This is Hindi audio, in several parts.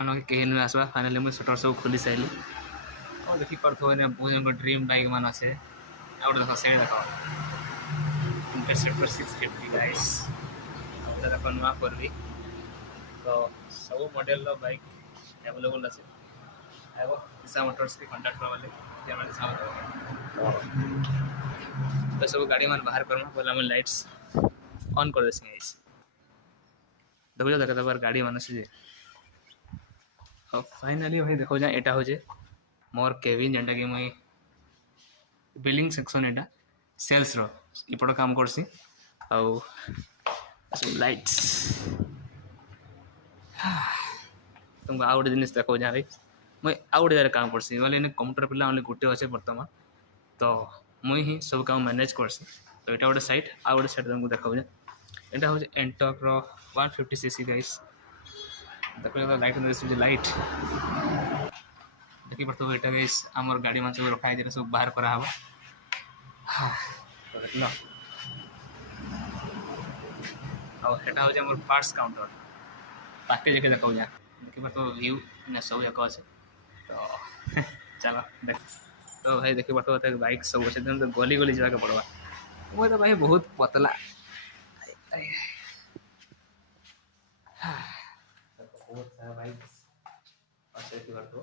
कहीं नुआ आसवा फाइनाली मुझे शटर सब खोली सारे और देखी पड़े बहुत ड्रीम बाइक मान अच्छे आउट देख से देख इंटरसेप्टर 650 गाइस देख नुआ करबी तो सब मॉडल बाइक अवेलेबल अच्छे आगो दिशा मोटर्स के कांटेक्ट करवाले तो सब गाड़ी मान बाहर करमा बोला लाइट्स ऑन कर देसी गाइस देखो देखा बार गाड़ी मान से फाइनाली भाई देखो जा एटा हो जे मोर केबिन जेंटा कि मुई बिलिंग सेक्शन एटा सेल्स रो इपड़ काम करसी आउ सब लाइट्स तुमको आउ गोटे जिन देखो जा भाई मुई आउ गोटे जगह काम करसी बोले कंप्यूटर पिला ओनली गोटे अच्छे बर्तमान तो मुई ही सब काम मैनेज करसी तो यहाँ गोटे साइट आउ गोटे साइड तुमको देखा जा यहाँ हूँ एंटक रो 150cc गाइस देखो लाइट लाइट देखी पड़ो यहाँ गाइस आमर गाड़ी मान सब रखा सब बाहर करा आटा हूँ पार्ट्स काउंटर पैकेज के देखा जा देखी पड़ो व्यू सब जाक अच्छे तो चलो देख तो भाई देखी पड़ो बाइक सब अच्छे तो गली गली जाके पड़वा मुझे तो भाई बहुत पतला बहुत सारा बाइक अच्छे देखी पड़ो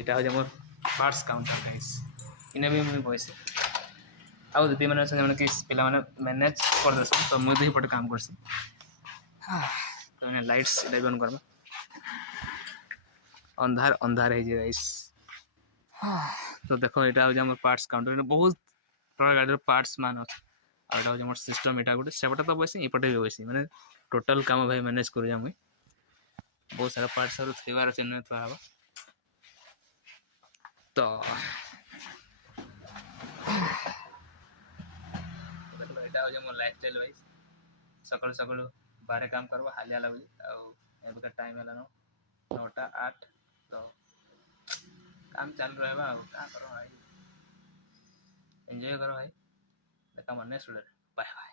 आटा हूँ मोर पार्ट्स काउंटर गाइस इन्हें भी मुझे पैसे आउ दीदी मैंने संगे कि पिला मैनेज कर देसन तो मुझे ही पटे काम करसी तो लाइट्स बंद करबा अंधार अंधार है गाइस तो देखो यहाँ हूँ पार्ट्स काउंटर बहुत प्रकार गाड़ी पार्ट्स मान अच्छे आटा हूँ सिस्टम यहाँ गोटे सेपटे तो बसी इपटे भी बसी मैंने टोटाल काम भाई मैनेज कर मुई बहुत सारा पार्ट्स थोड़ा चिन्ह थोड़ा तो यहाँ हूँ मोर लाइफ स्टाइल भाई सकाल सकाल बाहर काम करवा हालिया लगुच टाइम है 9टा 8 तो काम चालू रहा क्या करो भाई एंजॉय करो भाई देखा मन बाय बाय।